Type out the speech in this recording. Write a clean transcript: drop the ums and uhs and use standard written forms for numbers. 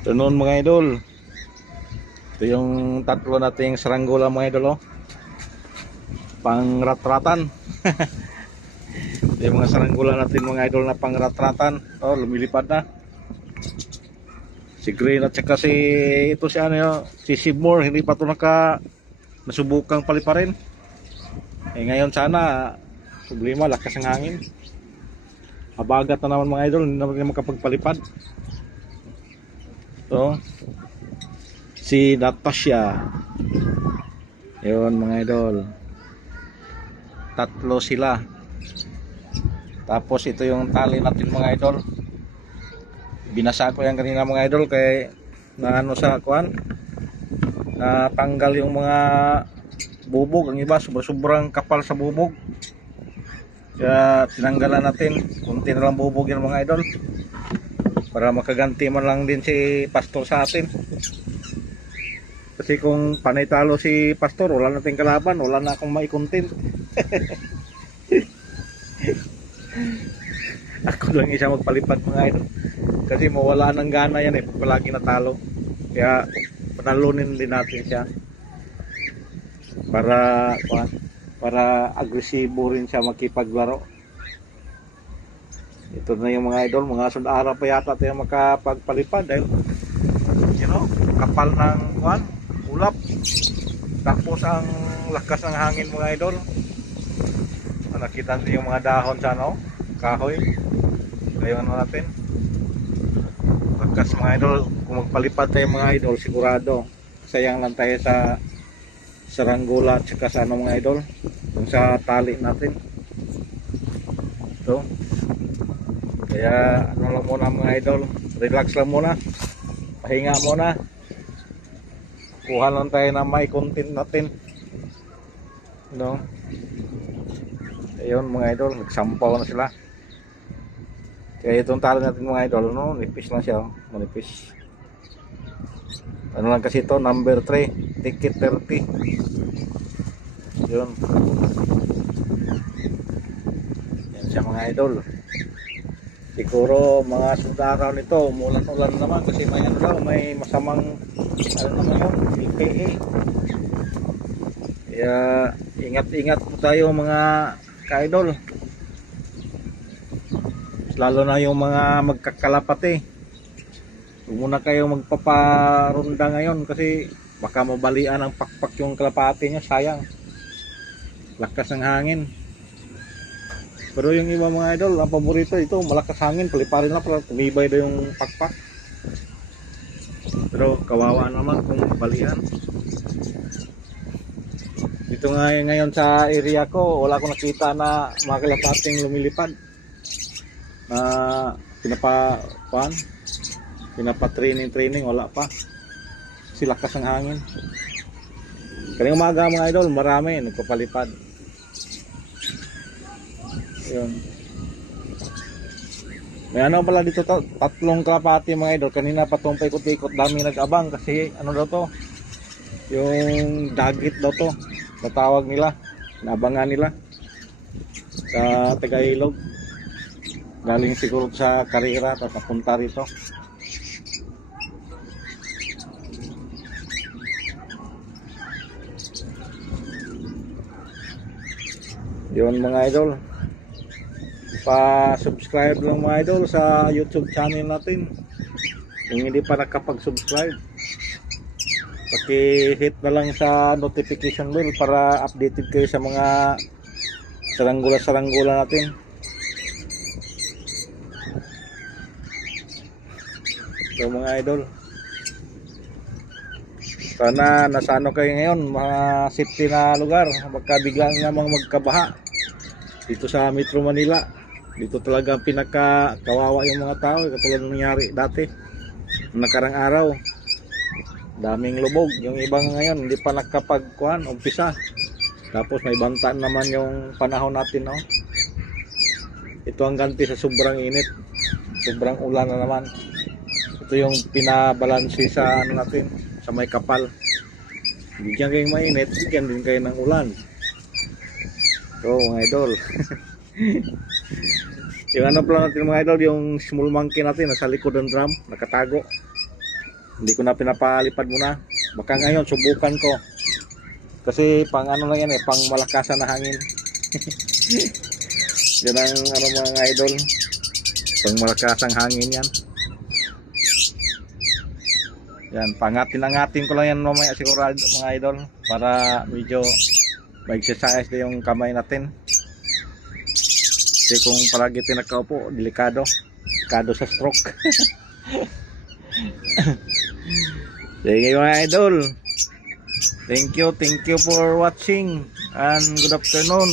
Ito noon mga idol. Ito yung tatlo nating saranggola mga idol, oh. Pangratratan. Ito yung mga saranggola natin mga idol na pangratratan. Oh, lumilipad na. Si Green at saka si ito si ano yun, si Seymour hindi pa ito nasubukang paliparin. Ngayon sana problema lakas ng hangin. Habagat na naman mga idol, hindi naman makapagpalipad. So, si Natasha. Yun mga idol. Tatlo sila. Tapos ito yung tali natin mga idol. Binasa ko yan kanina mga idol kay naano sa kuan. Natanggal yung mga bubog. Ang iba sobrang kapal sa bubog. Kaya tinanggalan natin. Kunti na lang bubog yan mga idol. Para makaganti man lang din si pastor sa atin. Kasi kung panay talo si pastor, wala nating kalaban, wala na akong maikontent. Ako lang isa magpalipad mga idol. Kasi mawala ng gana yan pag palagi natalo. Kaya panalunin din natin siya. Para agresibo rin siya makipaglaro. Ito na yung mga idol, mga sundara pa yata tayo makapagpalipad dahil kapal ng ulap. Tapos ang lakas ng hangin mga idol. Nakita natin yung mga dahon sa kahoy. Ngayon natin. Lakas mga idol, kung magpalipad tayo mga idol, sigurado sayang lang tayo sa saranggola at saka sa mga idol, kung sa tali natin. Ito. Kaya lang muna mga idol, relax lang muna, pahinga muna, kuha lang tayo na may content natin, ayun mga idol, nagsampaw na sila. Kaya itong tali natin mga idol, nipis lang siya, manipis. Ano lang kasi ito, number 3, ticket 30. Yun. Yan siya mga idol. Siguro mga sundaraw nito, umulan-ulan naman kasi may masamang naman yun, PPA. Kaya ingat-ingat po tayo mga ka-idol. Lalo na yung mga magkakalapate. Huwag muna kayo magpaparunda ngayon kasi baka mabalian ang pakpak yung kalapate nyo, sayang. Lakas ng hangin. Pero yung iba mga idol, ang paborito ito, malakas hangin, paliparin na pala, tumibay daw yung pakpak. Pero kawawa naman kung balian. Dito nga ngayon sa area ko, wala akong nakita na mga kalapating lumilipad. Na pinapa-training, wala pa. Kasi lakas ng hangin. Kaling umaga mga idol, marami nagpapalipad. Yun. May ano pala dito tatlong kalapati mga idol. Kanina patong paikot-ikot, dami nag-abang kasi ano daw to, yung dagit daw to, natawag nila, naabangan nila sa Tagailog. Galing siguro sa karera at napunta rito. Yun mga idol, pa-subscribe lang mga idol sa YouTube channel natin. Kung hindi pa nakapag-subscribe, paki-hit na lang sa notification bell para updated kayo sa mga saranggola natin. So mga idol, sana nasano kayo ngayon, mga safety na lugar, baka biglang namang magkabaha dito sa Metro Manila. Dito talaga pinaka-kawawa yung mga tao, katulad ng nangyari dati nakarang araw, daming lubog. Yung ibang ngayon hindi pa umpisa, tapos may banta naman yung panahon natin, Ito ang ganti sa sobrang init, sobrang ulan na naman. Ito yung pinabalansi sa natin, sa may kapal. Bigyan kayong mainit, bigyan din kayo ng ulan. So mga idol, yung ano pala natin mga idol, yung small monkey natin nasa likod ng drum, nakatago. Hindi ko na pinapalipad muna. Baka ngayon subukan ko. Kasi pang ano lang yan pang malakasan na hangin. Yan ang ano mga idol. Pang malakasang hangin yan. Yan, pangatin-angatin ko lang yan mamaya siguro mga idol. Para medyo ma-exercise na yung kamay natin. Kasi kung palagi tinakaupo, delikado. Delikado sa stroke. Sige mga idol. Thank you for watching and good afternoon.